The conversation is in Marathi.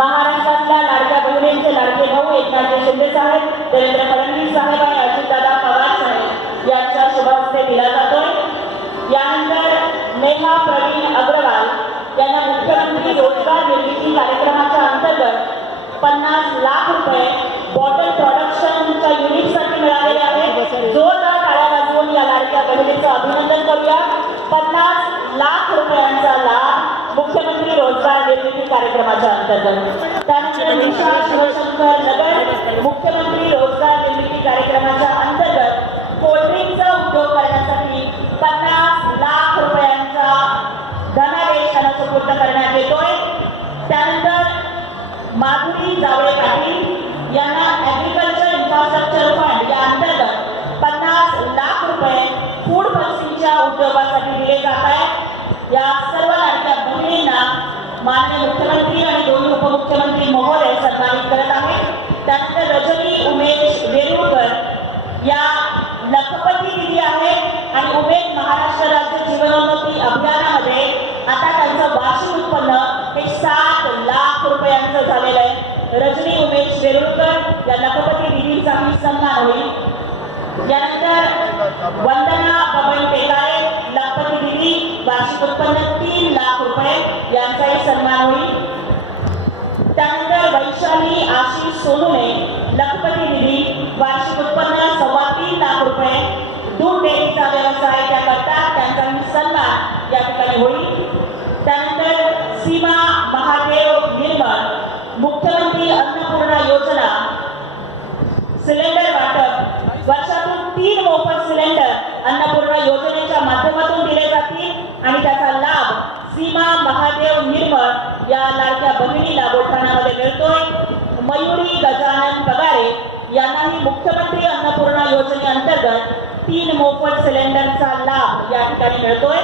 महाराष्ट्रातल्या लाडक्या बहिणींचे लाडके भाऊ एकनाथ शिंदे साहेब देवेंद्र फडणवीस साहेब आणि अजितदादा पवार साहेब यांच्या शुभहस्ते दिला जातोय. यानंतर नेहा प्रवीण अग्रवाल यांना मुख्यमंत्री रोजगार निर्मिती कार्यक्रमाच्या अंतर्गत पन्नास लाख रुपये बॉटल प्रॉडक्शनच्या युनिटसाठी मिळालेले आहे जोरदार टाळ्या वाजवून या लाडक्या बहिणीचं अभिनंदन करूया. पन्नास लाख रुपयांचा लाभ मुख्यमंत्री रोजगार निर्मिती कार्यक्रमाच्या अंतर्गत त्यानंतर शिवशंकर नगर मुख्यमंत्री रोजगार निर्मिती कार्यक्रमाच्या अंतर्गत कोल्ड्रिंकचा उद्योग करण्यासाठी पन्नास लाख रुपयांचा धनादेश त्यांना सुपूर्द करण्यात येतोय. त्यानंतर माधुरी जावळे पाटील यांना ऍग्रिकल्चर इन्फ्रास्ट्रक्चर फंड या अंतर्गत पन्नास लाख रुपये फूड प्रोसेसिंगच्या उद्योगासाठी दिले जात आहेत. या सर्व लाडक्या बहिणींना मान्य मुख्यमंत्री आणि दोन्ही उपमुख्यमंत्री महोदय सन्मानित करत आहेत त्यानंतर रजनी उमेश वेरुळकर या लखपती दिली आहे आणि उमेद महाराष्ट्र राज्य जीवनोन्नती अभियानामध्ये आता त्यांचं वार्षिक उत्पन्न हे सात लाख रुपयांचं झालेलं आहे. रजनी उमेश वेरुळकर या लखपती दिदींचाही सन्मान होईल यानंतर वंदना बबन टेकाळे लखपती दिदी वार्षिक उत्पन्न तीन लाख रुपये यांचाही सन्मान होईल. त्यानंतर वैशाली आशिष सोनूने लखपती दिदी वार्षिक उत्पन्न या ठिकाणी होईल. त्यानंतर सीमा महादेव निर्मळ मुख्यमंत्री अन्नपूर्णा योजना सिलेंडर वाटप. वर्षातून तीन मोफत सिलेंडर अन्नपूर्णा योजनेच्या माध्यमातून दिले जातील आणि त्याचा लाभ सीमा महादेव निर्मळ या लाडक्या बहिणीला बोलठाणामध्ये मिळतोय. मयुरी गजानन पगारे यांनाही मुख्यमंत्री अन्नपूर्णा योजनेअंतर्गत तीन मोफत सिलेंडरचा लाभ या ठिकाणी मिळतोय.